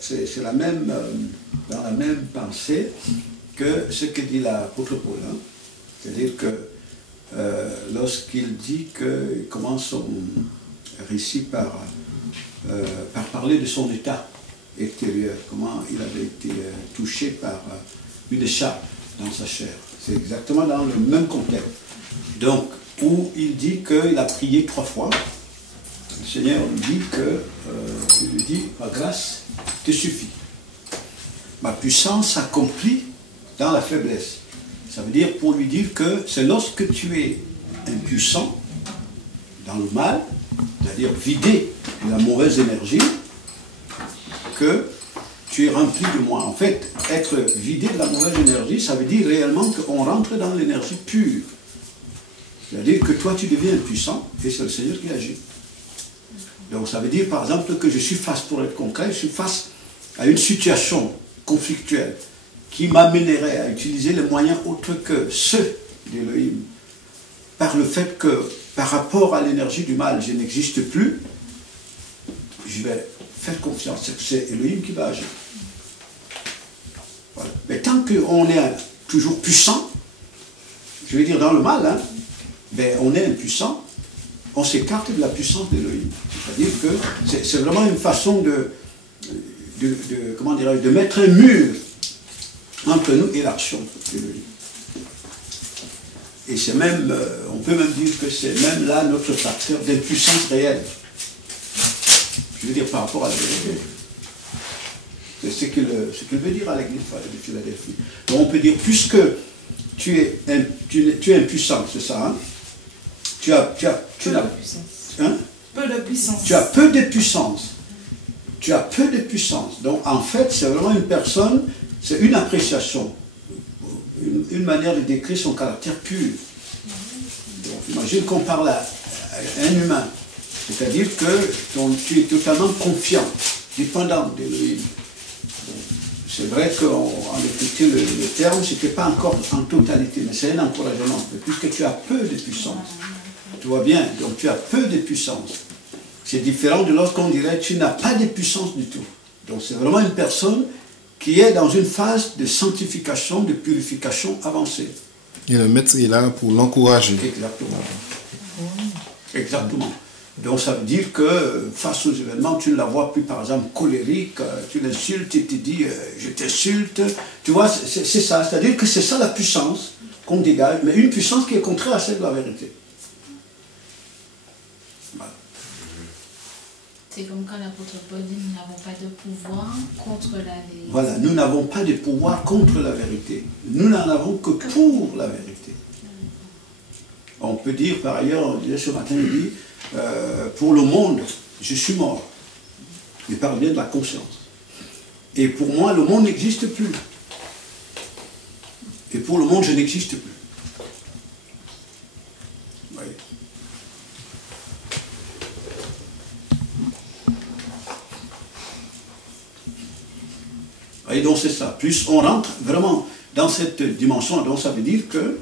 c'est la même, dans la même pensée que ce que dit l'apôtre Paul. Hein. C'est-à-dire que lorsqu'il dit qu'il commence son récit par parler de son état extérieur, comment il avait été touché par une écharpe dans sa chair. C'est exactement dans le même contexte. Donc, où il dit qu'il a prié 3 fois, le Seigneur lui dit, ma grâce te suffit. Ma puissance s'accomplit dans la faiblesse. Ça veut dire pour lui dire que c'est lorsque tu es impuissant dans le mal, c'est-à-dire vidé de la mauvaise énergie, que tu es rempli de moi. En fait, être vidé de la mauvaise énergie, ça veut dire réellement qu'on rentre dans l'énergie pure. C'est-à-dire que toi, tu deviens impuissant et c'est le Seigneur qui agit. Donc ça veut dire par exemple que je suis face, pour être concret, je suis face à une situation conflictuelle qui m'amènerait à utiliser les moyens autres que ceux d'Élohim. Par le fait que par rapport à l'énergie du mal, je n'existe plus, je vais faire confiance, c'est Elohim qui va agir. Voilà. Mais tant qu'on est toujours puissant, je vais dire dans le mal, hein, ben on est impuissant, on s'écarte de la puissance d'Elohim. C'est-à-dire que c'est vraiment une façon comment dirais-je, de mettre un mur entre nous et l'action d'Elohim. Et c'est même, on peut même dire que c'est même là notre facteur d'impuissance réelle. Je veux dire par rapport à la vérité. C'est ce qu'il veut dire à l'église de Philadelphie. Donc on peut dire, puisque tu es impuissant, c'est ça, hein? Tu as hein? Peu de puissance. Tu as peu de puissance. Tu as peu de puissance. Donc en fait, c'est vraiment une personne, c'est une appréciation, une manière de décrire son caractère pur. Donc imagine qu'on parle à un humain. C'est-à-dire que tu es totalement confiant, dépendant d'Elohim. C'est vrai qu'en écoutant le terme, ce n'était pas encore en totalité, mais c'est un encouragement, puisque tu as peu de puissance. Tu vois bien, donc tu as peu de puissance. C'est différent de lorsqu'on dirait tu n'as pas de puissance du tout. Donc c'est vraiment une personne qui est dans une phase de sanctification, de purification avancée. Et le maître est là pour l'encourager. Exactement. Exactement. Donc ça veut dire que face aux événements, tu ne la vois plus par exemple colérique, tu l'insultes et tu dis je t'insulte. Tu vois, c'est ça. C'est-à-dire que c'est ça la puissance qu'on dégage, mais une puissance qui est contraire à celle de la vérité. Voilà. C'est comme quand l'apôtre Paul dit nous n'avons pas de pouvoir contre la vérité. Voilà, nous n'avons pas de pouvoir contre la vérité. Nous n'en avons que pour la vérité. On peut dire par ailleurs, on disait ce matin, il dit pour le monde, je suis mort. Il parle bien de la conscience. Et pour moi, le monde n'existe plus. Et pour le monde, je n'existe plus. Vous voyez. Et donc c'est ça. Plus on rentre vraiment dans cette dimension, donc ça veut dire que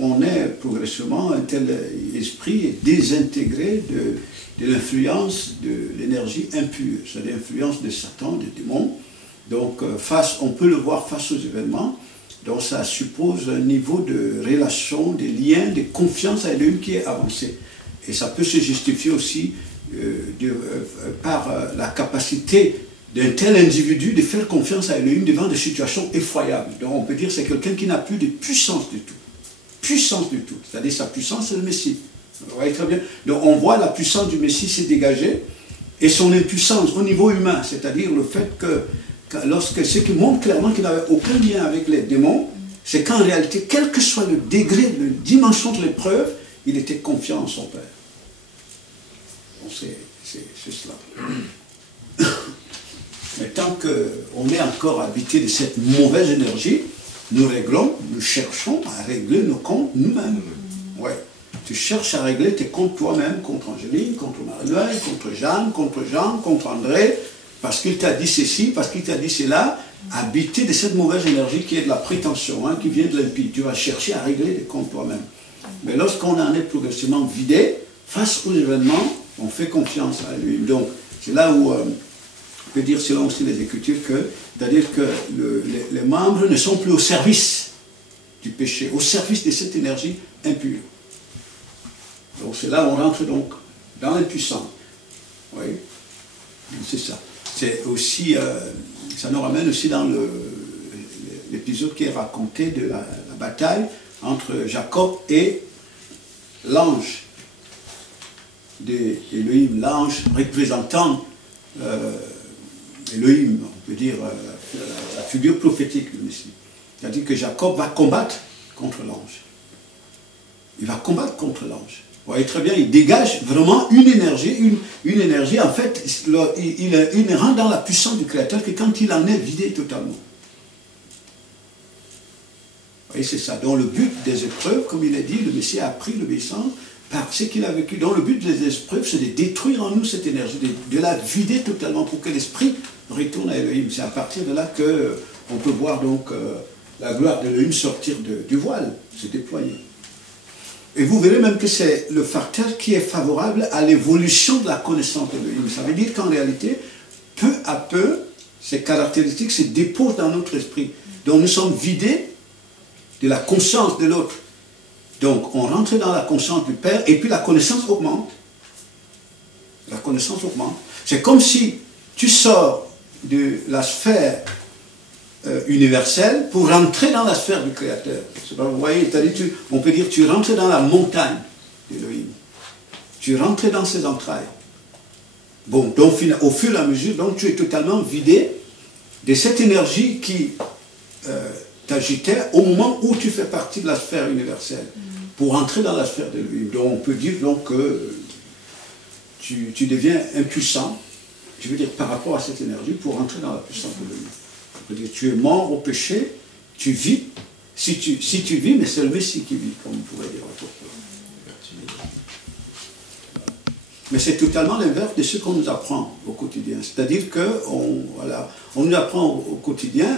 on est progressivement, un tel esprit est désintégré de l'influence de l'énergie impure, c'est l'influence de Satan, des démons. Donc on peut le voir face aux événements, donc ça suppose un niveau de relation, de lien, de confiance à Elohim qui est avancé. Et ça peut se justifier aussi par la capacité d'un tel individu de faire confiance à Elohim devant des situations effroyables. Donc on peut dire que c'est quelqu'un qui n'a plus de puissance du tout. Puissance du tout. C'est-à-dire sa puissance, c'est le Messie. Vous voyez très bien. Donc on voit la puissance du Messie s'est dégagée et son impuissance au niveau humain, c'est-à-dire le fait que lorsque ce qui montre clairement qu'il n'avait aucun lien avec les démons, c'est qu'en réalité, quel que soit le degré, la dimension de l'épreuve, il était confiant en son Père. Bon, c'est cela. Mais tant qu'on est encore habité de cette mauvaise énergie, nous cherchons à régler nos comptes nous-mêmes. Ouais. Tu cherches à régler tes comptes toi-même, contre Angéline, contre Marie-Noël, contre Jeanne, contre Jean, contre André, parce qu'il t'a dit ceci, parce qu'il t'a dit cela, habité de cette mauvaise énergie qui est de la prétention, hein, qui vient de l'impie. Tu vas chercher à régler les comptes toi-même. Mais lorsqu'on en est progressivement vidé, face aux événements, on fait confiance à lui. Donc, c'est là où on peut dire selon aussi les Écritures c'est-à-dire que les membres ne sont plus au service du péché, au service de cette énergie impure. Donc c'est là où on rentre donc dans l'impuissance. Oui, c'est ça. C'est aussi, ça nous ramène aussi dans l'épisode qui est raconté de la bataille entre Jacob et l'ange d'Élohim, l'ange représentant Élohim, on peut dire la figure prophétique du Messie. C'est-à-dire que Jacob va combattre contre l'ange. Il va combattre contre l'ange. Vous voyez très bien, il dégage vraiment une énergie, en fait, il rentre dans la puissance du Créateur que quand il en est vidé totalement. Vous voyez, c'est ça. Donc le but des épreuves, comme il a dit, le Messie a appris l'obéissance par ce qu'il a vécu. Donc le but des épreuves, c'est de détruire en nous cette énergie, de la vider totalement pour que l'esprit retourne à Elohim. C'est à partir de là qu'on peut voir donc la gloire d'Elohim sortir du voile, se déployer. Et vous verrez même que c'est le facteur qui est favorable à l'évolution de la connaissance d'Elohim. Ça veut dire qu'en réalité, peu à peu, ces caractéristiques se déposent dans notre esprit. Donc nous sommes vidés de la conscience de l'autre. Donc on rentre dans la conscience du Père et puis la connaissance augmente. La connaissance augmente. C'est comme si tu sors de la sphère universelle pour rentrer dans la sphère du Créateur. Vous voyez, on peut dire tu rentres dans la montagne d'Élohim. Tu rentres dans ses entrailles. Bon, donc au fur et à mesure, donc, tu es totalement vidé de cette énergie qui t'agitait au moment où tu fais partie de la sphère universelle, pour entrer dans la sphère d'Élohim. Donc on peut dire donc que tu deviens impuissant, je veux dire par rapport à cette énergie, pour entrer dans la puissance d'Élohim. On peut dire tu es mort au péché, tu vis, si tu vis, mais c'est le Messie qui vit, comme on pourrait dire. Mais c'est totalement l'inverse de ce qu'on nous apprend au quotidien. C'est-à-dire qu'on nous apprend au quotidien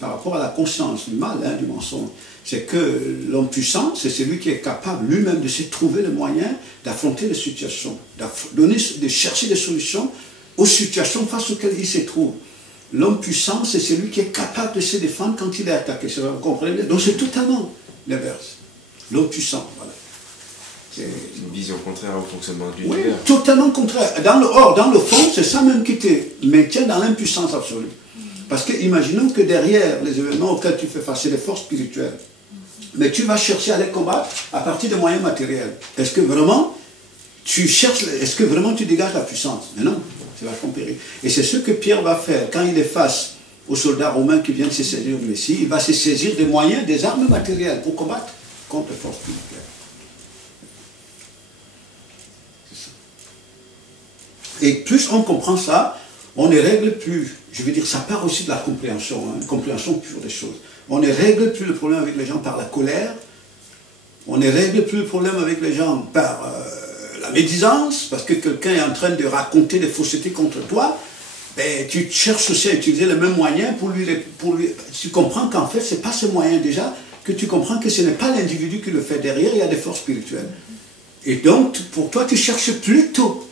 par rapport à la conscience du mal, du mensonge. C'est que l'homme puissant, c'est celui qui est capable lui-même de se trouver le moyen d'affronter les situations, de chercher des solutions aux situations face auxquelles il se trouve. L'homme puissant, c'est celui qui est capable de se défendre quand il est attaqué. Vous comprenez? Donc c'est totalement l'inverse. L'homme puissant, voilà. C'est une vision contraire au fonctionnement de Oui, l'univers. totalement contraire. Dans le fond, c'est ça même qui te maintient dans l'impuissance absolue. Parce que imaginons que derrière les événements auxquels tu fais face, c'est des forces spirituelles. Mais tu vas chercher à les combattre à partir de moyens matériels. Est-ce que vraiment tu cherches, est-ce que vraiment tu dégages la puissance? Mais non, c'est vachement périlleux. Et c'est ce que Pierre va faire quand il est face aux soldats romains qui viennent se saisir du Messie. Il va se saisir des moyens, des armes matérielles pour combattre contre les forces spirituelles. Et plus on comprend ça, on ne règle plus, je veux dire, ça part aussi de la compréhension, une compréhension pure des choses. On ne règle plus le problème avec les gens par la colère, on ne règle plus le problème avec les gens par la médisance, parce que quelqu'un est en train de raconter des faussetés contre toi, ben, tu cherches aussi à utiliser les mêmes moyens pour lui tu comprends qu'en fait, ce n'est pas ce moyen déjà, que tu comprends que ce n'est pas l'individu qui le fait. Derrière, il y a des forces spirituelles. Et donc, pour toi, tu cherches plutôt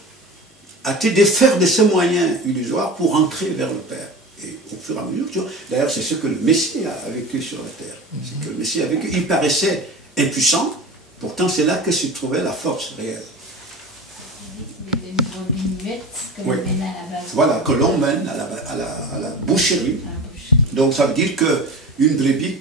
à te défaire de ces moyens illusoires pour entrer vers le Père. Et au fur et à mesure, tu vois, d'ailleurs, c'est ce que le Messie a vécu sur la terre. C'est que le Messie a vécu. Il paraissait impuissant, pourtant c'est là que se trouvait la force réelle. Que l'on mène à la base. Voilà, que l'on mène à la boucherie. Donc ça veut dire qu'une brebis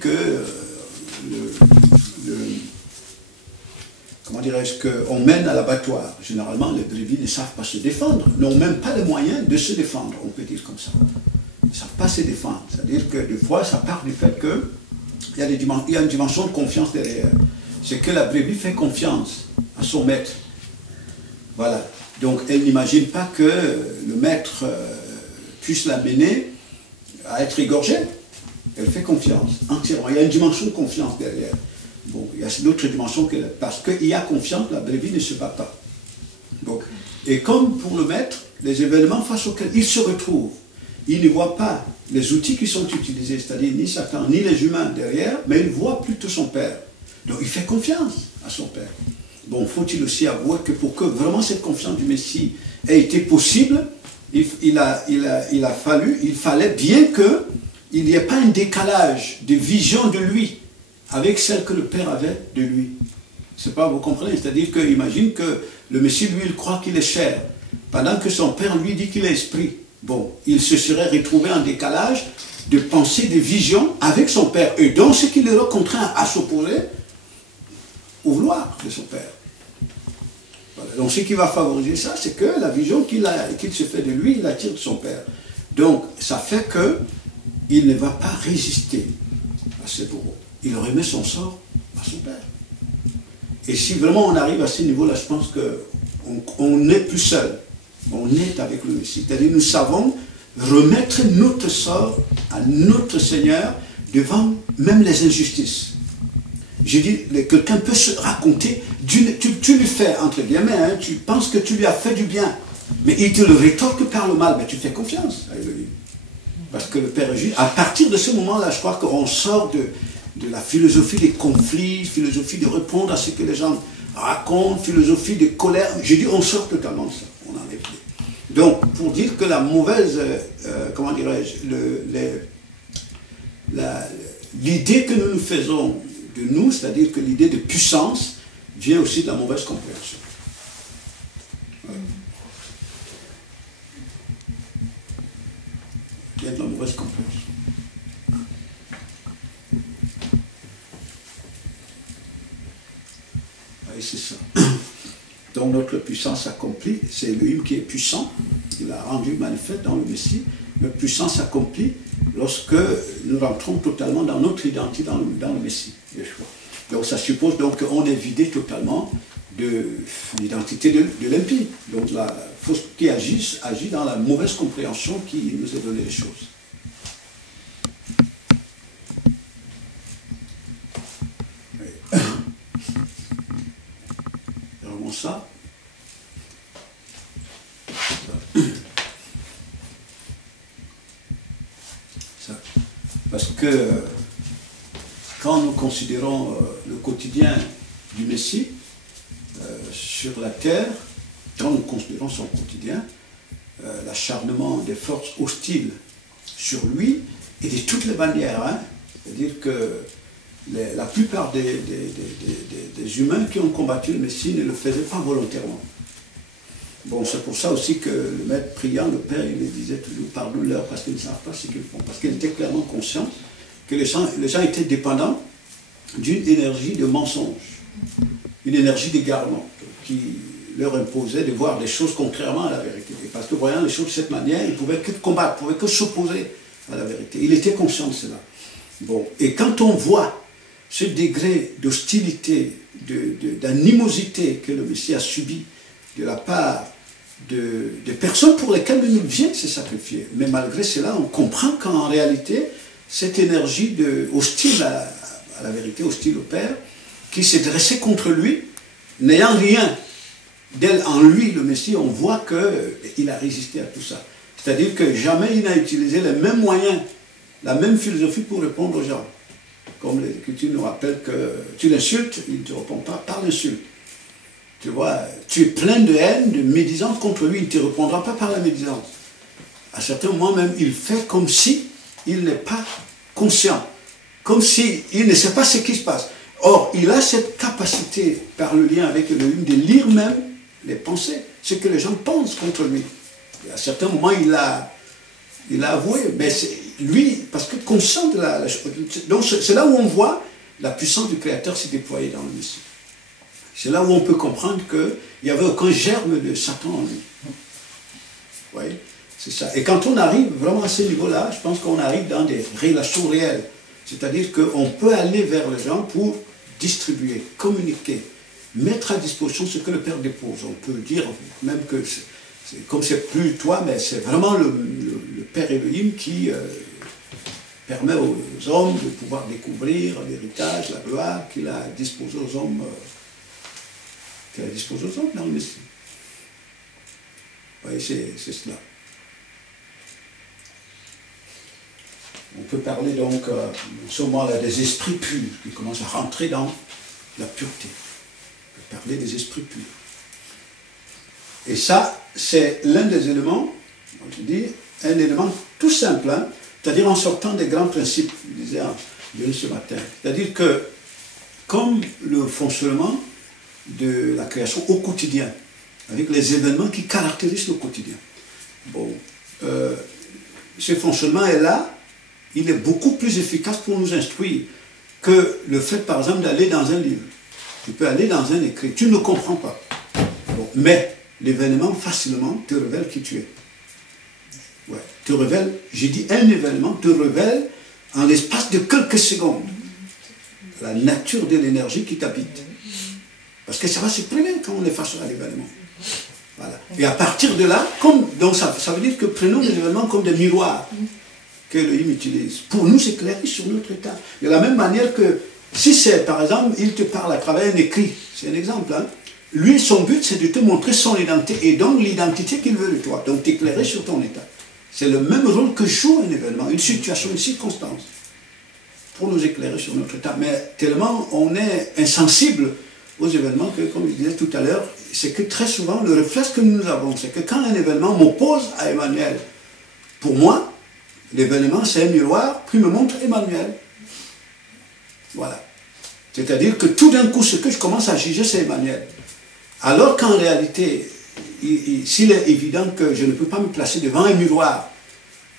comment dirais-je, qu'on mène à l'abattoir. Généralement, les brebis ne savent pas se défendre, n'ont même pas les moyens de se défendre, on peut dire comme ça. Ils ne savent pas se défendre. C'est-à-dire que des fois, ça part du fait qu'il y a une dimension de confiance derrière. C'est que la brebis fait confiance à son maître. Voilà. Donc, elle n'imagine pas que le maître puisse l'amener à être égorgé. Elle fait confiance entièrement. Il y a une dimension de confiance derrière. Bon, il y a d'autres dimensions parce qu'il y a confiance, la brebis ne se bat pas. Donc, et comme pour le maître, les événements face auxquels il se retrouve, il ne voit pas les outils qui sont utilisés, c'est-à-dire ni Satan, ni les humains derrière, mais il voit plutôt son Père. Donc il fait confiance à son Père. Bon, faut-il aussi avouer que pour que vraiment cette confiance du Messie ait été possible, il fallait bien qu'il n'y ait pas un décalage de vision de lui avec celle que le Père avait de lui. C'est pas, vous comprenez? C'est-à-dire que, imagine que le Messie, lui, il croit qu'il est chair, pendant que son Père lui dit qu'il est esprit. Bon, il se serait retrouvé en décalage de pensée, de vision avec son Père. Et donc, ce qui le contraint à s'opposer au vouloir de son Père. Voilà. Donc, ce qui va favoriser ça, c'est que la vision qu'il se fait de lui, il attire de son Père. Donc, ça fait qu'il ne va pas résister à ses bourreaux. Il remet son sort à son Père. Et si vraiment on arrive à ce niveau-là, je pense qu'on n'est plus seul. On est avec le Messie. C'est-à-dire nous savons remettre notre sort à notre Seigneur devant même les injustices. Je dis, quelqu'un peut se raconter, tu lui fais, entre guillemets, hein, tu penses que tu lui as fait du bien, mais il te le rétorque par le mal, mais tu fais confiance à Elohim. Parce que le Père est juste. À partir de ce moment-là, je crois qu'on sort de la philosophie des conflits, philosophie de répondre à ce que les gens racontent, philosophie de colère. Je dis, on sort totalement de ça. On en est plus. Donc, pour dire que la mauvaise, comment dirais-je, l'idée que nous nous faisons de nous, c'est-à-dire que l'idée de puissance, vient aussi de la mauvaise compréhension. Voilà. Vient de la mauvaise compréhension. Oui, c'est ça. Donc notre puissance accomplie, c'est Elohim qui est puissant, il a rendu manifeste dans le Messie. Notre puissance accomplie lorsque nous rentrons totalement dans notre identité dans le Messie, Yeshua. Donc ça suppose donc qu'on est vidé totalement de l'identité de l'impie. Donc la fausse qui agit dans la mauvaise compréhension qui nous a donné les choses. Ça. Parce que quand nous considérons le quotidien du Messie sur la terre, quand nous considérons son quotidien, l'acharnement des forces hostiles sur lui et de toutes les manières, hein, c'est-à-dire que la plupart des humains qui ont combattu le Messie ne le faisaient pas volontairement. Bon, c'est pour ça aussi que le maître priant, le Père, il disait toujours pardonne-leur parce qu'ils ne savent pas ce qu'ils font. Parce qu'il était clairement conscient que les gens étaient dépendants d'une énergie de mensonge, une énergie d'égarement qui leur imposait de voir des choses contrairement à la vérité. Et parce que voyant les choses de cette manière, ils ne pouvaient que combattre, ils ne pouvaient que s'opposer à la vérité. Il était conscient de cela. Bon, et quand on voit ce degré d'hostilité, d'animosité que le Messie a subi de la part de personnes pour lesquelles il vient se sacrifier. Mais malgré cela, on comprend qu'en réalité, cette énergie hostile à la vérité, hostile au Père, qui s'est dressée contre lui, n'ayant rien d'elle en lui, le Messie, on voit qu'il a résisté à tout ça. C'est-à-dire que jamais il n'a utilisé les mêmes moyens, la même philosophie pour répondre aux gens. Comme l'Écriture nous rappelle que tu l'insultes, il ne te répond pas par l'insulte. Tu vois, tu es plein de haine, de médisance contre lui, il ne te répondra pas par la médisance. À certains moments même, il fait comme si il n'est pas conscient, comme s'il ne sait pas ce qui se passe. Or, il a cette capacité, par le lien avec Elohim, de lire même les pensées, ce que les gens pensent contre lui. Et à certains moments, il a avoué, mais lui, parce que conscient de la chose. Donc c'est là où on voit la puissance du Créateur s'est déployée dans le Messie. C'est là où on peut comprendre qu'il n'y avait aucun germe de Satan en lui. Vous voyez, c'est ça. Et quand on arrive vraiment à ce niveau-là, je pense qu'on arrive dans des relations réelles. C'est-à-dire qu'on peut aller vers les gens pour distribuer, communiquer, mettre à disposition ce que le Père dépose. On peut dire même que comme c'est plus toi, mais c'est vraiment le Père Elohim qui permet aux hommes de pouvoir découvrir l'héritage, la gloire qu'il a disposé aux hommes, dans le Messie. Vous voyez, c'est cela. On peut parler donc, en ce moment-là, des esprits purs qui commencent à rentrer dans la pureté. On peut parler des esprits purs. Et ça, c'est l'un des éléments Je dis un élément tout simple, hein, c'est-à-dire en sortant des grands principes, je disais ce matin. C'est-à-dire que, comme le fonctionnement de la création au quotidien, avec les événements qui caractérisent le quotidien. Bon, ce fonctionnement est là, il est beaucoup plus efficace pour nous instruire que le fait, par exemple, d'aller dans un livre. Tu peux aller dans un écrit, tu ne comprends pas. Bon, mais l'événement facilement te révèle qui tu es. Ouais, te révèle, j'ai dit un événement, te révèle en l'espace de quelques secondes la nature de l'énergie qui t'habite. Parce que ça va s'exprimer quand on est face à l'événement. Voilà. Et à partir de là, donc ça veut dire que prenons les événements comme des miroirs que Elohim utilise pour nous éclairer sur notre état. De la même manière que si c'est, par exemple, il te parle à travers un écrit, c'est un exemple, hein, lui, son but, c'est de te montrer son identité et donc l'identité qu'il veut de toi, donc t'éclairer sur ton état. C'est le même rôle que joue un événement, une situation, une circonstance, pour nous éclairer sur notre état. Mais tellement on est insensible aux événements que, comme je disais tout à l'heure, c'est que très souvent, le réflexe que nous avons, c'est que quand un événement m'oppose à Emmanuel, pour moi, l'événement, c'est un miroir qui me montre Emmanuel. Voilà. C'est-à-dire que tout d'un coup, ce que je commence à juger, c'est Emmanuel. Alors qu'en réalité, s'il est évident que je ne peux pas me placer devant un miroir,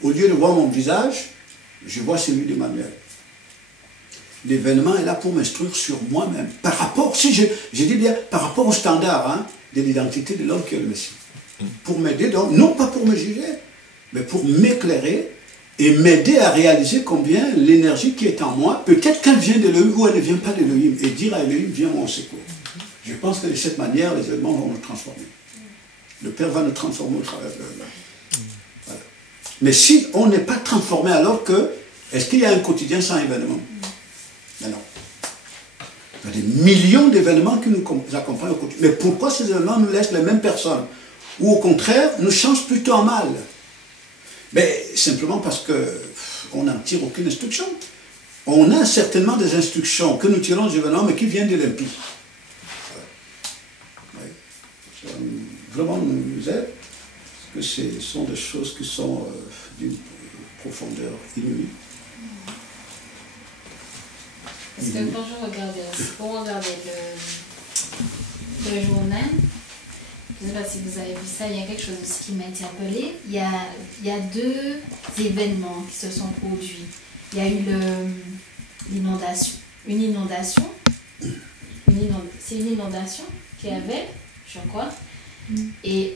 au lieu de voir mon visage, je vois celui d'Emmanuel. L'événement est là pour m'instruire sur moi-même. Par rapport, si je dis bien, par rapport au standard, hein, de l'identité de l'homme qui est le Messie. Pour m'aider, donc, non pas pour me juger, mais pour m'éclairer et m'aider à réaliser combien l'énergie qui est en moi, peut-être qu'elle vient d'Elohim ou elle ne vient pas d'Elohim, et dire à Elohim, viens mon secours. Je pense que de cette manière, les événements vont nous transformer. Le Père va nous transformer au travers de l'œuvre. Voilà. Mais si on n'est pas transformé, alors que, est-ce qu'il y a un quotidien sans événement? Mais non. Il y a des millions d'événements qui nous accompagnent au quotidien. Mais pourquoi ces événements nous laissent les mêmes personnes? Ou au contraire, nous changent plutôt en mal? Mais simplement parce qu'on n'en tire aucune instruction. On a certainement des instructions que nous tirons des événements, mais qui viennent de l'impie. Ça vraiment nous aide, parce que ce sont des choses qui sont d'une profondeur inouïe. Parce que quand on regardait le journal, je ne sais pas si vous avez vu ça, il y a quelque chose aussi qui m'a interpellée. Il y a deux événements qui se sont produits. Il y a eu l'inondation. C'est une inondation qu'il y avait, je crois. Et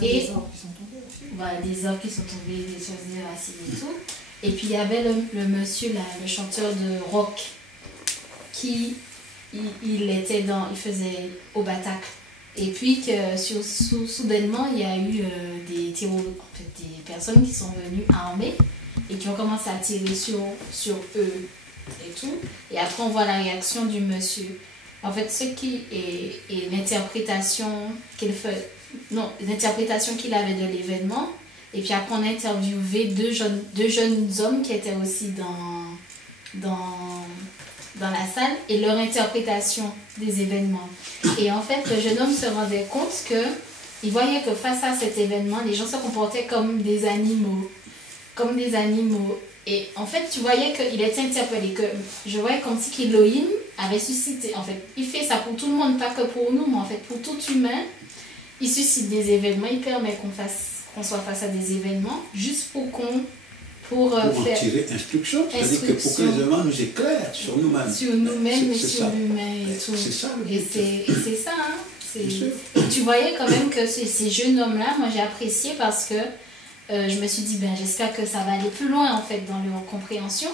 des arbres qui sont tombés aussi. Voilà, des arbres qui sont tombés, des choses, des racines et tout. Et puis il y avait le monsieur là, le chanteur de rock, qui il faisait au Batak. Et puis que soudainement il y a eu des personnes qui sont venues armées et qui ont commencé à tirer sur eux et tout. Et après on voit la réaction du monsieur. En fait, ce qui est l'interprétation l'interprétation qu'il avait de l'événement. Et puis après, on a interviewé deux jeunes hommes qui étaient aussi dans la salle et leur interprétation des événements. Et en fait, le jeune homme se rendait compte qu'il voyait que face à cet événement, les gens se comportaient comme des animaux. Et en fait, tu voyais qu'il était interpellé, que je voyais comme si qu'Elohim avait suscité. En fait, il fait ça pour tout le monde, pas que pour nous, mais en fait pour tout humain. Il suscite des événements, il permet qu'on soit face à des événements, juste pour en tirer instruction, c'est-à-dire que pour que les événements nous éclairent sur nous-mêmes. Sur nous-mêmes et sur l'humain et tout. C'est ça le Et but. c'est ça, hein. Et tu voyais quand même que ces jeunes hommes-là, moi j'ai apprécié parce que je me suis dit, j'espère que ça va aller plus loin en fait dans leur compréhension.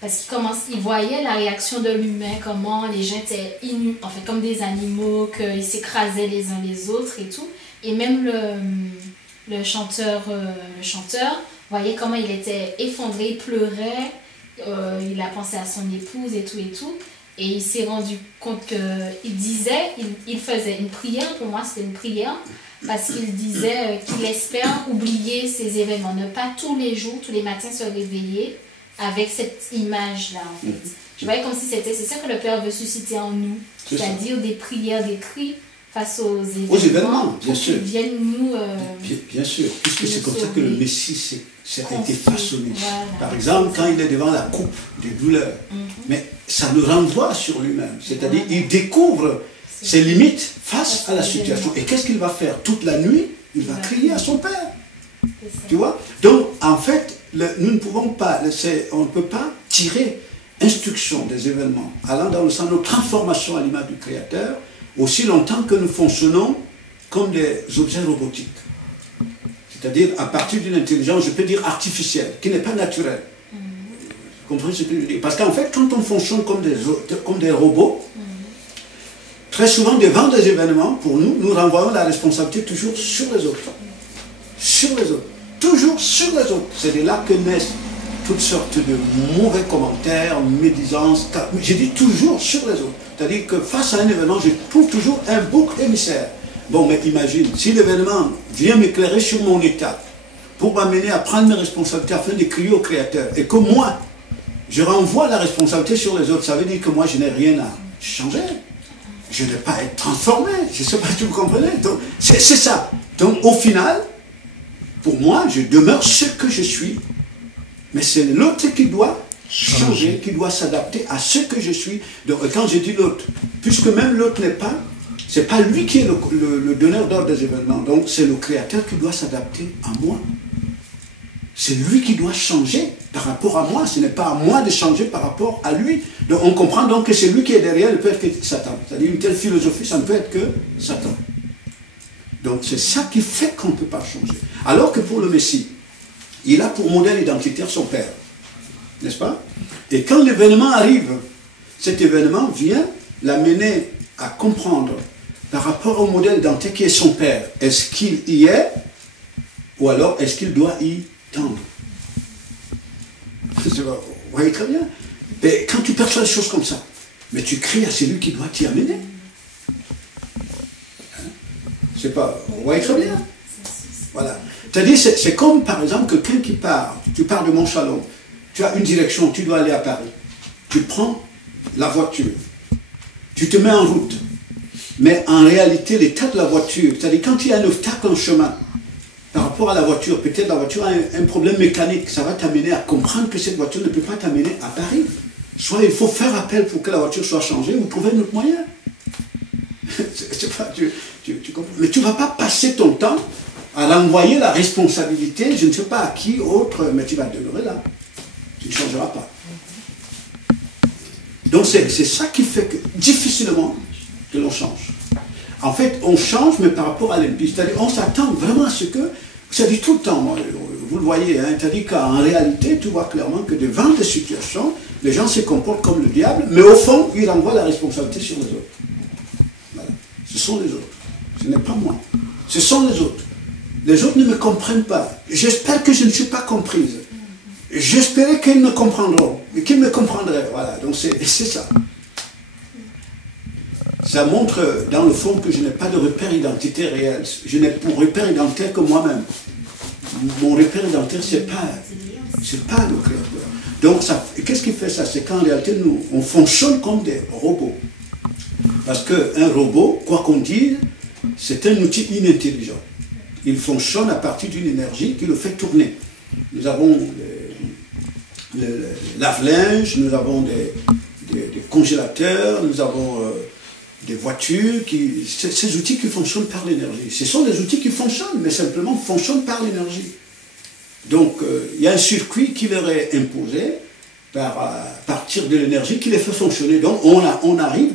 Parce qu'ils voyaient la réaction de l'humain, comment les gens étaient en fait, comme des animaux, qu'ils s'écrasaient les uns les autres et tout. Et même le chanteur voyait comment il était effondré, il pleurait, il a pensé à son épouse et tout et tout. Et il s'est rendu compte qu'il disait, il faisait une prière, pour moi c'était une prière, parce qu'il disait qu'il espère oublier ces événements, ne pas tous les jours, tous les matins se réveiller avec cette image-là, en fait. Je voyais comme si c'est ça que le Père veut susciter en nous, c'est-à-dire des prières, des cris face aux Aux événements, bien pour sûr. qu'ils viennent nous... Bien sûr, puisque nous c'est comme ça sauver. que le Messie a été façonné. Voilà. Par exemple, quand il est devant la coupe des douleurs, mais ça le renvoie sur lui-même. C'est-à-dire, il découvre ses limites face à la situation. Et qu'est-ce qu'il va faire? Toute la nuit, il va crier à son Père. C'est ça. Tu vois? Donc, en fait, nous ne pouvons pas, on ne peut pas tirer instruction des événements allant dans le sens de transformation à l'image du Créateur aussi longtemps que nous fonctionnons comme des objets robotiques. C'est-à-dire à partir d'une intelligence, je peux dire artificielle, qui n'est pas naturelle. Vous comprenez ce que je veux dire? Parce qu'en fait, quand on fonctionne comme des robots, très souvent devant des événements, pour nous, nous renvoyons la responsabilité toujours sur les autres. Sur les autres. Toujours sur les autres. C'est de là que naissent toutes sortes de mauvais commentaires, médisances. Je dis toujours sur les autres. C'est-à-dire que face à un événement, je trouve toujours un bouc émissaire. Bon, mais imagine, si l'événement vient m'éclairer sur mon état, pour m'amener à prendre mes responsabilités afin de crier au Créateur, et que moi, je renvoie la responsabilité sur les autres, ça veut dire que moi, je n'ai rien à changer. Je n'ai pas à être transformé. Je ne sais pas si vous comprenez. Donc, c'est ça. Donc, au final, pour moi, je demeure ce que je suis, mais c'est l'autre qui doit changer, qui doit s'adapter à ce que je suis. Donc, quand je dis l'autre, puisque même l'autre n'est pas, c'est pas lui qui est le donneur d'ordre des événements, donc c'est le Créateur qui doit s'adapter à moi. C'est lui qui doit changer par rapport à moi, ce n'est pas à moi de changer par rapport à lui. Donc on comprend donc que c'est lui qui est derrière, il peut être que Satan. C'est-à-dire une telle philosophie, ça ne peut être que Satan. Donc c'est ça qui fait qu'on ne peut pas changer. Alors que pour le Messie, il a pour modèle identitaire son Père. N'est-ce pas? Et quand l'événement arrive, cet événement vient l'amener à comprendre par rapport au modèle identitaire qui est son Père. Est-ce qu'il y est ou alors est-ce qu'il doit y tendre? Vous voyez très bien. Mais quand tu perçois des choses comme ça, mais tu cries à celui qui doit t'y amener. C'est pas... Vous voyez très bien. Voilà. C'est-à-dire, c'est comme par exemple quelqu'un qui part. Tu pars de Montchalon. Tu as une direction, tu dois aller à Paris. Tu prends la voiture. Tu te mets en route. Mais en réalité, l'état de la voiture, c'est-à-dire quand il y a un obstacle en chemin, par rapport à la voiture, peut-être la voiture a un problème mécanique, ça va t'amener à comprendre que cette voiture ne peut pas t'amener à Paris. Soit il faut faire appel pour que la voiture soit changée, ou trouver un autre moyen. Tu comprends? Mais tu ne vas pas passer ton temps à renvoyer la responsabilité, je ne sais pas à qui, autre, mais tu vas demeurer là. Tu ne changeras pas. Donc c'est ça qui fait que, difficilement, que l'on change. En fait, on change, mais par rapport à l'ennemi. C'est-à-dire, on s'attend vraiment à ce que, ça dit tout le temps, vous le voyez, hein, c'est-à-dire qu'en réalité, tu vois clairement que devant des situations, les gens se comportent comme le diable, mais au fond, ils renvoient la responsabilité sur les autres. Voilà. Ce sont les autres. Ce n'est pas moi. Ce sont les autres. Les autres ne me comprennent pas. J'espère que je ne suis pas comprise. J'espérais qu'ils me comprendront, et qu'ils me comprendraient. Voilà, donc c'est ça. Ça montre, dans le fond, que je n'ai pas de repère identitaire réel. Je n'ai pour repère identitaire que moi-même. Mon repère identitaire, c'est pas le Créateur. Donc, qu'est-ce qui fait ça? C'est qu'en réalité, nous, on fonctionne comme des robots. Parce qu'un robot, quoi qu'on dise, c'est un outil inintelligent. Il fonctionne à partir d'une énergie qui le fait tourner. Nous avons le lave-linge, nous avons des congélateurs, nous avons des voitures, ces outils qui fonctionnent par l'énergie. Ce sont des outils qui fonctionnent, mais simplement fonctionnent par l'énergie. Donc, il y a un circuit qui leur est imposé à partir de l'énergie qui les fait fonctionner. Donc, on arrive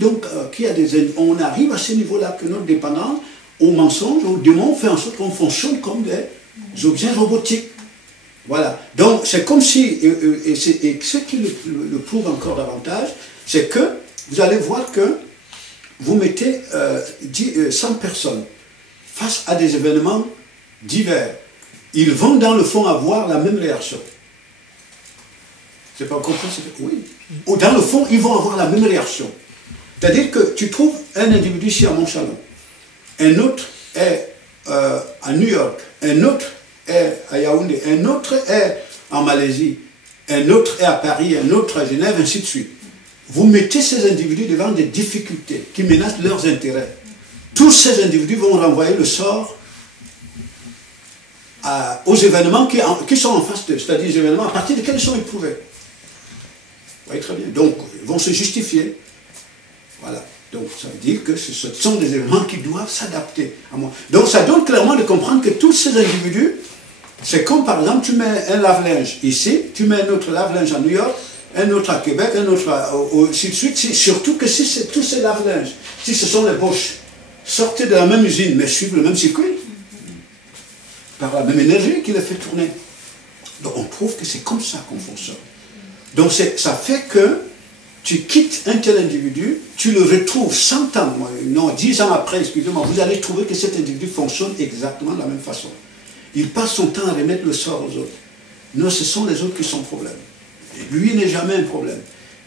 à ce niveau-là que notre dépendance au mensonge, au démon, fait en sorte qu'on fonctionne comme des objets robotiques. Voilà. Donc, c'est comme si, et ce qui le prouve encore davantage, c'est que vous allez voir que vous mettez 100 personnes face à des événements divers. Ils vont dans le fond avoir la même réaction. C'est pas compris? Oui. Dans le fond, ils vont avoir la même réaction. C'est-à-dire que tu trouves un individu ici à Montchalon, un autre est à New York, un autre est à Yaoundé, un autre est en Malaisie, un autre est à Paris, un autre à Genève, ainsi de suite. Vous mettez ces individus devant des difficultés qui menacent leurs intérêts. tous ces individus vont renvoyer le sort aux événements qui sont en face d'eux, c'est-à-dire les événements à partir desquels ils sont éprouvés. Vous voyez très bien. Donc, ils vont se justifier. Voilà. Donc, ça veut dire que ce sont des événements qui doivent s'adapter à moi. Donc, ça donne clairement de comprendre que tous ces individus, c'est comme par exemple, tu mets un lave-linge ici, tu mets un autre lave-linge à New York, un autre à Québec, un autre ainsi de suite. Surtout que si c'est tous ces lave-linges, si ce sont les Bosch, sortez de la même usine, mais suivent le même circuit, par la même énergie qui les fait tourner. Donc, on trouve que c'est comme ça qu'on fonctionne. Donc, ça fait que tu quittes un tel individu, tu le retrouves 100 ans, non, 10 ans après, excusez-moi, vous allez trouver que cet individu fonctionne exactement de la même façon. Il passe son temps à remettre le sort aux autres. Non, ce sont les autres qui sont problème. Et lui n'est jamais un problème.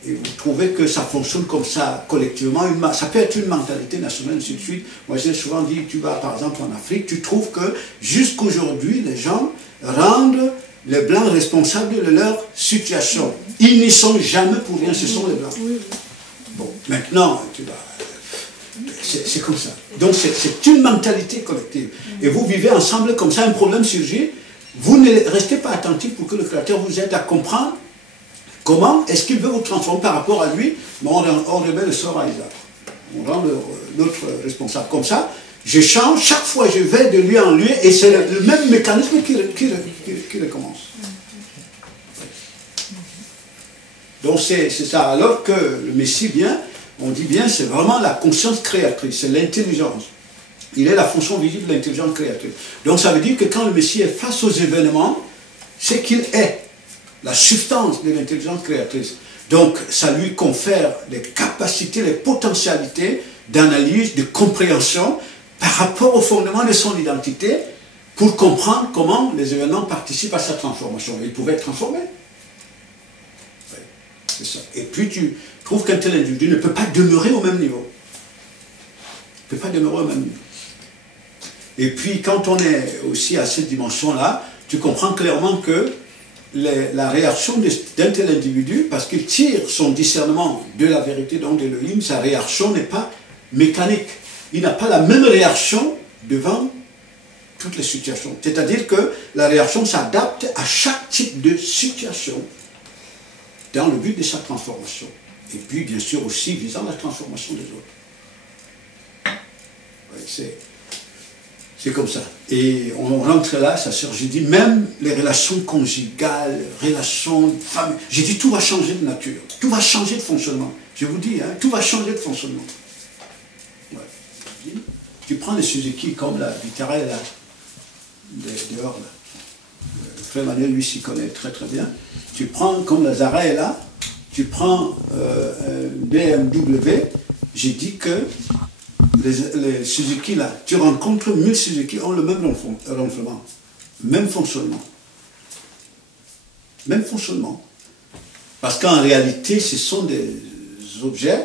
Et vous trouvez que ça fonctionne comme ça, collectivement. Ça peut être une mentalité nationale, ainsi de suite. Moi, j'ai souvent dit, tu vas par exemple en Afrique, tu trouves que jusqu'aujourd'hui, les gens rendent les Blancs responsables de leur situation. Ils n'y sont jamais pour rien, ce sont les Blancs. Bon, maintenant, c'est comme ça. Donc, c'est une mentalité collective. Et vous vivez ensemble comme ça, un problème surgit, vous ne restez pas attentif pour que le Créateur vous aide à comprendre comment est-ce qu'il veut vous transformer par rapport à lui. On remet le sort à Isaac. On rend l'autre responsable. Comme ça, je change, chaque fois je vais de lui en lui, et c'est le même mécanisme qui recommence. Donc c'est ça. Alors que le Messie vient, on dit bien, c'est vraiment la conscience créatrice, c'est l'intelligence. Il est la fonction visible de l'intelligence créatrice. Donc ça veut dire que quand le Messie est face aux événements, c'est qu'il est la substance de l'intelligence créatrice. Donc ça lui confère les capacités, les potentialités d'analyse, de compréhension par rapport au fondement de son identité pour comprendre comment les événements participent à sa transformation. Il pouvait être transformé. Oui, c'est ça. Et puis tu trouves qu'un tel individu ne peut pas demeurer au même niveau. Il ne peut pas demeurer au même niveau. Et puis quand on est aussi à cette dimension-là, tu comprends clairement que la réaction d'un tel individu, parce qu'il tire son discernement de la vérité, donc de l'Elohim, sa réaction n'est pas mécanique. Il n'a pas la même réaction devant toutes les situations. C'est-à-dire que la réaction s'adapte à chaque type de situation dans le but de sa transformation. Et puis, bien sûr, aussi visant la transformation des autres. Oui, c'est comme ça. Et on rentre là, ça sert, j'ai dit, même les relations conjugales, relations famille, j'ai dit, tout va changer de nature, tout va changer de fonctionnement. Je vous dis, tout va changer de fonctionnement. Ouais. Tu prends les Suzuki comme la Vitara là, dehors là. Le frère Manuel, lui, s'y connaît très très bien. Tu prends comme la Zara est là, tu prends BMW, j'ai dit que les Suzuki là, tu rencontres 1000 Suzuki ont le même ronflement, même fonctionnement. Même fonctionnement. Parce qu'en réalité, ce sont des objets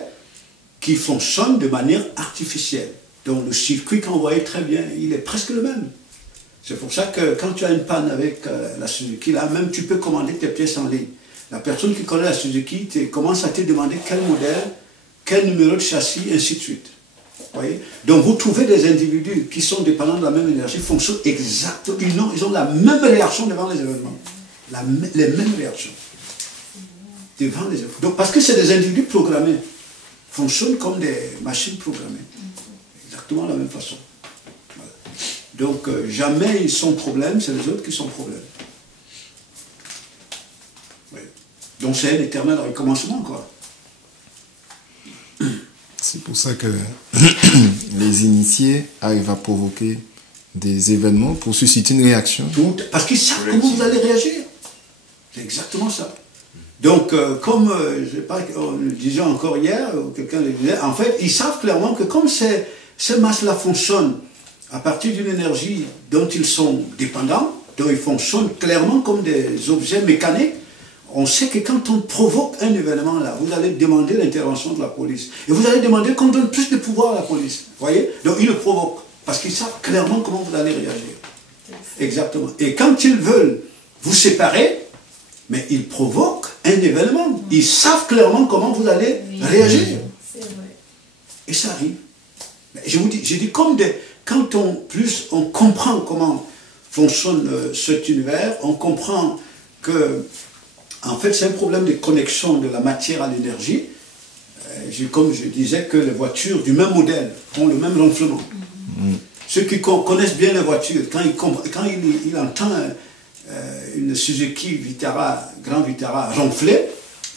qui fonctionnent de manière artificielle. Donc le circuit qu'on voyait très bien, il est presque le même. C'est pour ça que quand tu as une panne avec la Suzuki, là même tu peux commander tes pièces en ligne. La personne qui connaît la Suzuki commence à te demander quel modèle, quel numéro de châssis, ainsi de suite. Voyez? Donc vous trouvez des individus qui sont dépendants de la même énergie, fonctionnent exactement, ils ont la même réaction devant les événements. Les mêmes réactions. Devant les événements. Donc parce que c'est des individus programmés. Fonctionnent comme des machines programmées. Exactement de la même façon. Voilà. Donc jamais ils sont problèmes, c'est les autres qui sont problèmes. Oui. Donc c'est un éternel recommencement, quoi. C'est pour ça que les initiés arrivent à provoquer des événements pour susciter une réaction. Parce qu'ils savent comment vous allez réagir. C'est exactement ça. Donc, comme, je sais pas, on le disait encore hier, ou quelqu'un le disait, en fait, ils savent clairement que comme ces masses-là fonctionnent à partir d'une énergie dont ils sont dépendants, donc ils fonctionnent clairement comme des objets mécaniques, on sait que quand on provoque un événement là, vous allez demander l'intervention de la police. Et vous allez demander qu'on donne plus de pouvoir à la police. Vous voyez? Donc ils le provoquent. Parce qu'ils savent clairement comment vous allez réagir. Exactement. Et quand ils veulent vous séparer, mais ils provoquent un événement. Ils savent clairement comment vous allez réagir. C'est vrai. Et ça arrive. Je vous dis, j'ai dit quand plus on comprend comment fonctionne cet univers, on comprend que, en fait, c'est un problème de connexion de la matière à l'énergie. Comme je disais, que les voitures du même modèle ont le même ronflement. Ceux qui connaissent bien les voitures, quand il entend une Suzuki Vitara, Grand Vitara ronfler,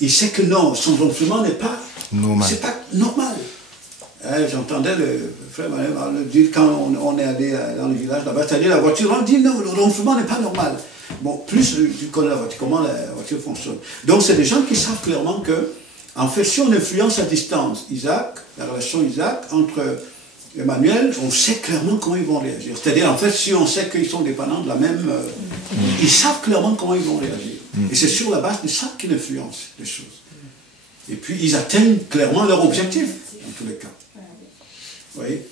il sait que non, son ronflement n'est pas normal. C'est pas normal. J'entendais le frère Manuel dire quand on est allé dans le village là-bas, c'est-à-dire la voiture, on dit non, le ronflement n'est pas normal. Bon, plus tu connais la voiture, comment la voiture fonctionne. Donc c'est des gens qui savent clairement que, en fait, si on influence à distance la relation Isaac entre Emmanuel, on sait clairement comment ils vont réagir. C'est-à-dire, en fait, si on sait qu'ils sont dépendants de la même... ils savent clairement comment ils vont réagir. Et c'est sur la base de ça qu'ils influencent les choses. Et puis, ils atteignent clairement leur objectif, dans tous les cas. Vous voyez?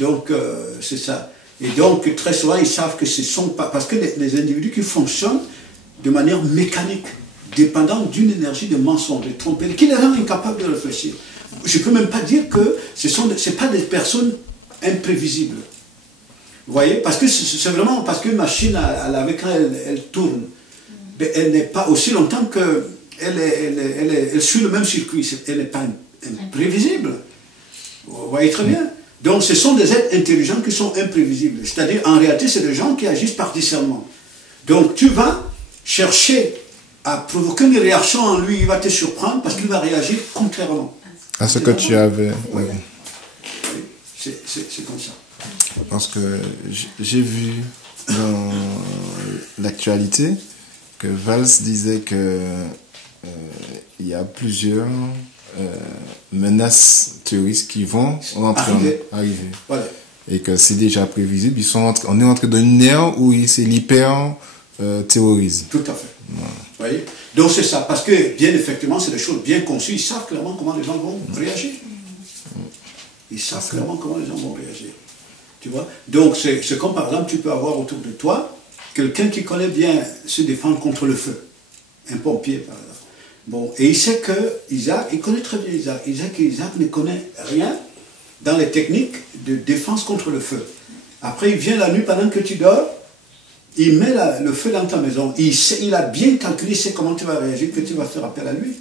Donc, c'est ça. Et donc, très souvent, ils savent que ce ne sont pas... Parce que les individus qui fonctionnent de manière mécanique, dépendant d'une énergie de mensonge, de tromperie, qui les rend incapables de réfléchir. Je ne peux même pas dire que ce n'est pas des personnes imprévisibles. Vous voyez? Parce que c'est vraiment parce qu'une machine, avec quand elle tourne, elle n'est pas aussi longtemps qu'elle suit le même circuit. Elle n'est pas imprévisible. Vous voyez très bien? Donc ce sont des êtres intelligents qui sont imprévisibles. C'est-à-dire, en réalité, c'est des gens qui agissent par discernement. Donc tu vas chercher à provoquer une réaction en lui, il va te surprendre parce qu'il va réagir contrairement. À ce que tu avais. Oui. C'est comme ça. Parce que j'ai vu dans l'actualité que Valls disait que il y a plusieurs menaces terroristes qui vont arriver. Voilà. Et que c'est déjà prévisible. On est entré dans une ère où c'est l'hyper terrorisme. Tout à fait. Voilà. Vous voyez? Donc c'est ça, parce que bien effectivement, c'est des choses bien conçues, ils savent clairement comment les gens vont réagir. Ils savent clairement comment les gens vont réagir. Tu vois? Donc c'est comme par exemple, tu peux avoir autour de toi quelqu'un qui connaît bien se défendre contre le feu. Un pompier par exemple. Bon, et il sait que Isaac, il connaît très bien Isaac. Isaac ne connaît rien dans les techniques de défense contre le feu. Après, il vient la nuit pendant que tu dors, il met le feu dans ta maison. Il a bien calculé, il sait comment tu vas réagir, que tu vas faire appel à lui.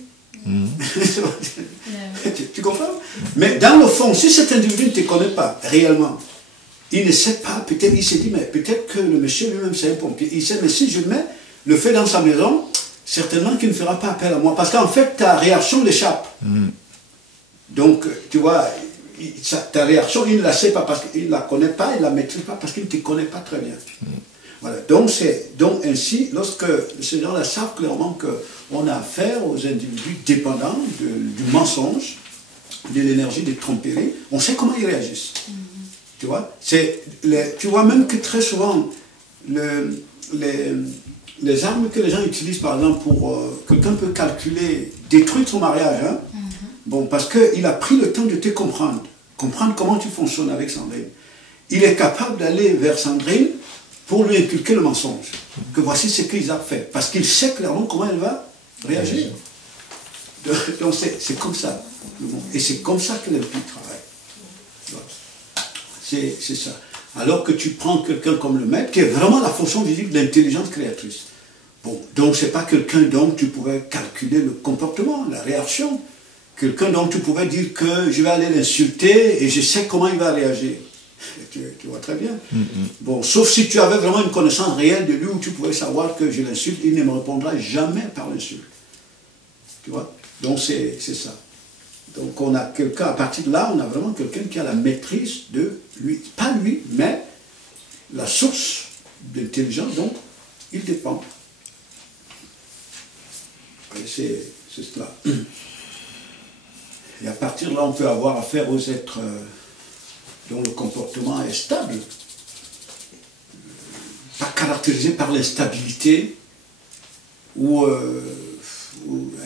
Tu comprends? Mais dans le fond, si cet individu ne te connaît pas réellement, il ne sait pas, peut-être il s'est dit, mais peut-être que le monsieur lui-même c'est un pompier. Il sait, mais si je mets le feu dans sa maison, certainement qu'il ne fera pas appel à moi. Parce qu'en fait, ta réaction l'échappe. Donc, tu vois, ta réaction, il ne la sait pas parce qu'il ne la connaît pas, il ne la maîtrise pas parce qu'il ne te connaît pas très bien. Voilà. Donc ainsi, lorsque ces gens-là savent clairement qu'on a affaire aux individus dépendants du mensonge, de l'énergie des tromperies, on sait comment ils réagissent. Tu vois? Tu vois même que très souvent, les armes que les gens utilisent, par exemple, pour quelqu'un peut calculer, détruire son mariage, hein? Bon, parce qu'il a pris le temps de te comprendre comment tu fonctionnes avec Sandrine. Il est capable d'aller vers Sandrine pour lui inculquer le mensonge. Que voici ce qu'Isaac fait. Parce qu'il sait clairement comment elle va réagir. Donc c'est comme ça. Et c'est comme ça que l'impie travaille. C'est ça. Alors que tu prends quelqu'un comme le maître, qui est vraiment la fonction visible de l'intelligence créatrice. Bon, donc c'est pas quelqu'un dont tu pouvais calculer le comportement, la réaction. Quelqu'un dont tu pouvais dire que je vais aller l'insulter et je sais comment il va réagir. Tu vois très bien. Bon, sauf si tu avais vraiment une connaissance réelle de lui où tu pouvais savoir que je l'insulte, il ne me répondra jamais par l'insulte. Tu vois? Donc c'est ça. Donc on a quelqu'un, à partir de là, on a vraiment quelqu'un qui a la maîtrise de lui. Pas lui, mais la source d'intelligence, donc il dépend. C'est cela. Et à partir de là, on peut avoir affaire aux êtres dont le comportement est stable, pas caractérisé par l'instabilité, où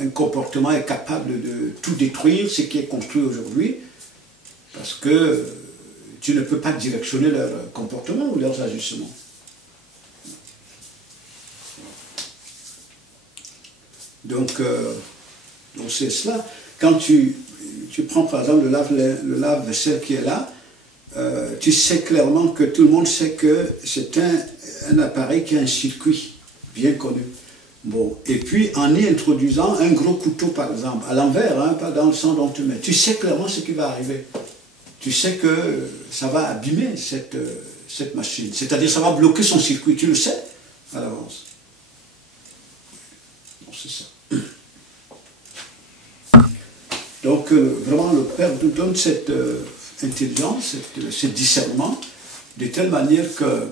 un comportement est capable de tout détruire, ce qui est construit aujourd'hui, parce que tu ne peux pas directionner leur comportement ou leurs agissements. Donc c'est cela. Quand tu prends par exemple le lave-vaisselle qui est là, tu sais clairement que tout le monde sait que c'est un appareil qui a un circuit bien connu. Bon, et puis en y introduisant un gros couteau par exemple, à l'envers, hein, pas dans le sens dont tu mets, tu sais clairement ce qui va arriver. Tu sais que ça va abîmer cette machine, c'est-à-dire ça va bloquer son circuit, tu le sais à l'avance. Bon, c'est ça. Donc vraiment le Père nous donne cette intelligence, ce discernement, de telle manière que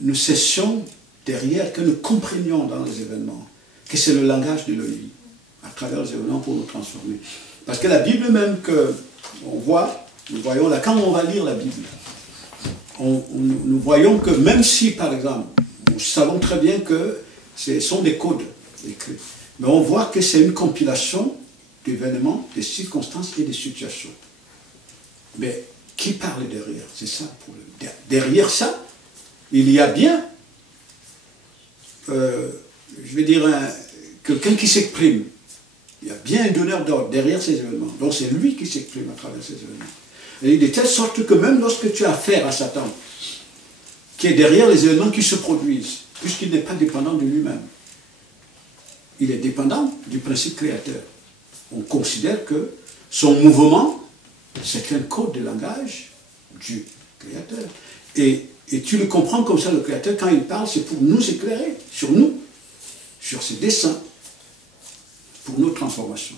nous cessions derrière, que nous comprenions dans les événements, que c'est le langage de l'œil, à travers les événements pour nous transformer. Parce que la Bible même que on voit, nous voyons là, quand on va lire la Bible, nous voyons que même si, par exemple, nous savons très bien que ce sont des codes écrits, mais on voit que c'est une compilation d'événements, de circonstances et de situations. Mais qui parle derrière? C'est ça le problème. Derrière ça, il y a bien, je vais dire, quelqu'un qui s'exprime. Il y a bien un donneur d'ordre derrière ces événements. Donc c'est lui qui s'exprime à travers ces événements. Et de telle sorte que même lorsque tu as affaire à Satan, qui est derrière les événements qui se produisent, puisqu'il n'est pas dépendant de lui-même, il est dépendant du principe créateur. On considère que son mouvement, c'est un code de langage du créateur. Et tu le comprends comme ça, le créateur, quand il parle, c'est pour nous éclairer sur nous, sur ses desseins, pour nos transformations.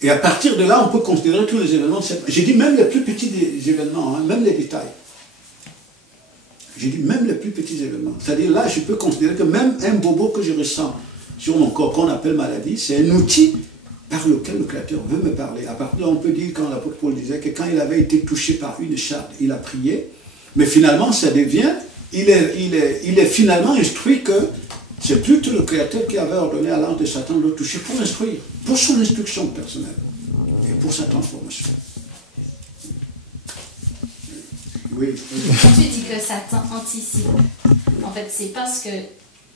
Et à partir de là, on peut considérer tous les événements. J'ai dit même les plus petits des événements, hein, même les détails. J'ai dit même les plus petits événements. C'est-à-dire là, je peux considérer que même un bobo que je ressens sur mon corps, qu'on appelle maladie, c'est un outil par lequel le Créateur veut me parler. À partir de là, on peut dire, quand l'apôtre Paul disait que quand il avait été touché par une charde, il a prié, mais finalement, ça devient, il est finalement instruit que c'est plutôt le Créateur qui avait ordonné à l'ange de Satan de le toucher pour l'instruire, pour son instruction personnelle et pour sa transformation. Oui. Quand tu dis que Satan anticipe, en fait, c'est parce que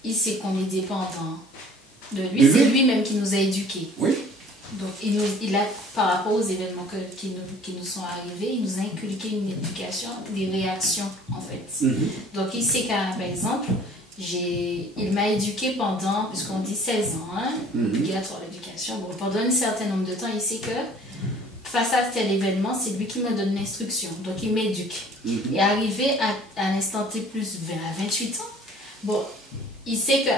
il sait qu'on est dépendant de lui, c'est lui-même qui nous a éduqués. Oui. Donc, il a, par rapport aux événements qui nous sont arrivés, il nous a inculqué une éducation, des réactions, en fait. Donc, il sait qu'à, par exemple, il m'a éduqué pendant, puisqu'on dit 16 ans, hein, obligatoire l'éducation. Bon, pendant un certain nombre de temps, il sait que face à tel événement, c'est lui qui me donne l'instruction. Donc, il m'éduque. Et arrivé à l'instant T plus vers 28 ans, bon, il sait que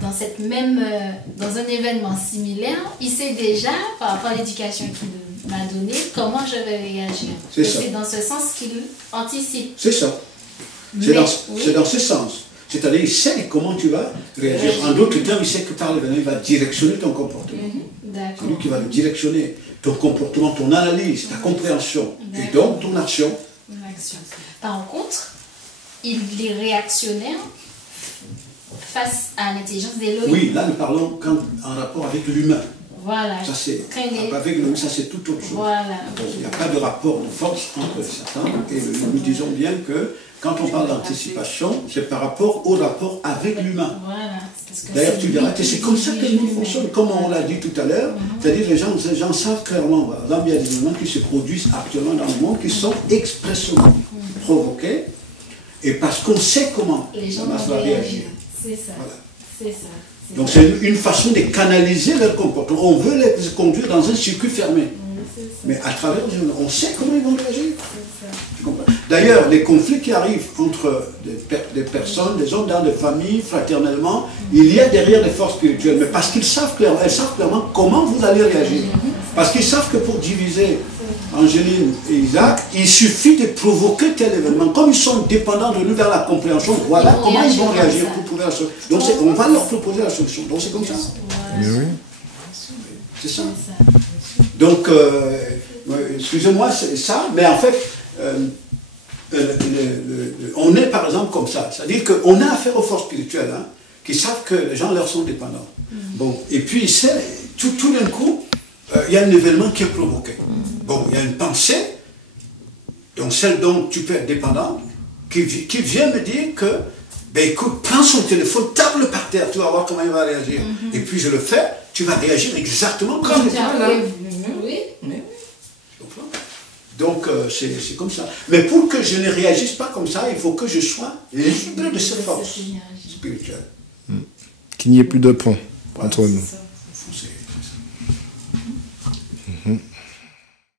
dans un événement similaire, il sait déjà, par rapport à l'éducation qu'il m'a donnée, comment je vais réagir. C'est dans ce sens qu'il anticipe. C'est ça. C'est dans ce sens. C'est-à-dire, il sait comment tu vas réagir. En d'autres termes, il sait que par l'événement, il va directionner ton comportement. C'est lui qui va le directionner. Ton comportement, ton analyse, ta compréhension. Et donc, ton action. Par contre, il est réactionnaire face à l'intelligence d'Élohim. Oui, là nous parlons en rapport avec l'humain. Voilà. Ça c'est avec l'humain, ça c'est tout autre chose. Voilà. Donc, il n'y a pas de rapport de force entre Satan et nous disons bien que quand on parle d'anticipation, c'est par rapport au rapport avec l'humain. Voilà. D'ailleurs, tu verras que c'est comme ça que nous fonctionnons, comme on l'a dit tout à l'heure. C'est-à-dire les gens savent clairement. Par exemple, il y a des événements qui se produisent actuellement dans le monde qui sont expressément provoqués. Et parce qu'on sait comment les gens va réagir. C'est ça. Voilà. C'est ça. Donc c'est une façon de canaliser leur comportement. On veut les conduire dans un circuit fermé. Mais à travers, on sait comment ils vont réagir. D'ailleurs, les conflits qui arrivent entre des personnes, des hommes dans des familles, fraternellement, il y a derrière des forces spirituelles. Mais parce qu'ils savent clairement, elles savent clairement comment vous allez réagir. Parce qu'ils savent que pour diviser Angéline et Isaac, il suffit de provoquer tel événement. Comme ils sont dépendants de nous dans la compréhension, voilà comment ils vont réagir pour trouver la solution. Donc on va leur proposer la solution. Donc c'est comme ça. Mais oui. C'est ça. Donc, excusez-moi, c'est ça, mais en fait, on est par exemple comme ça. C'est-à-dire qu'on a affaire aux forces spirituelles, hein, qui savent que les gens leur sont dépendants. Bon, et puis tout d'un coup, il y a un événement qui est provoqué. Bon, il y a une pensée, donc celle dont tu peux être dépendant, qui vient me dire que, ben écoute, prends son téléphone, tape-le par terre, tu vas voir comment il va réagir. Et puis je le fais, tu vas réagir exactement comme tu as là. Oui. Donc c'est comme ça. Mais pour que je ne réagisse pas comme ça, il faut que je sois libre de cette force spirituelle. Qu'il n'y ait plus de pont entre nous. C'est ça.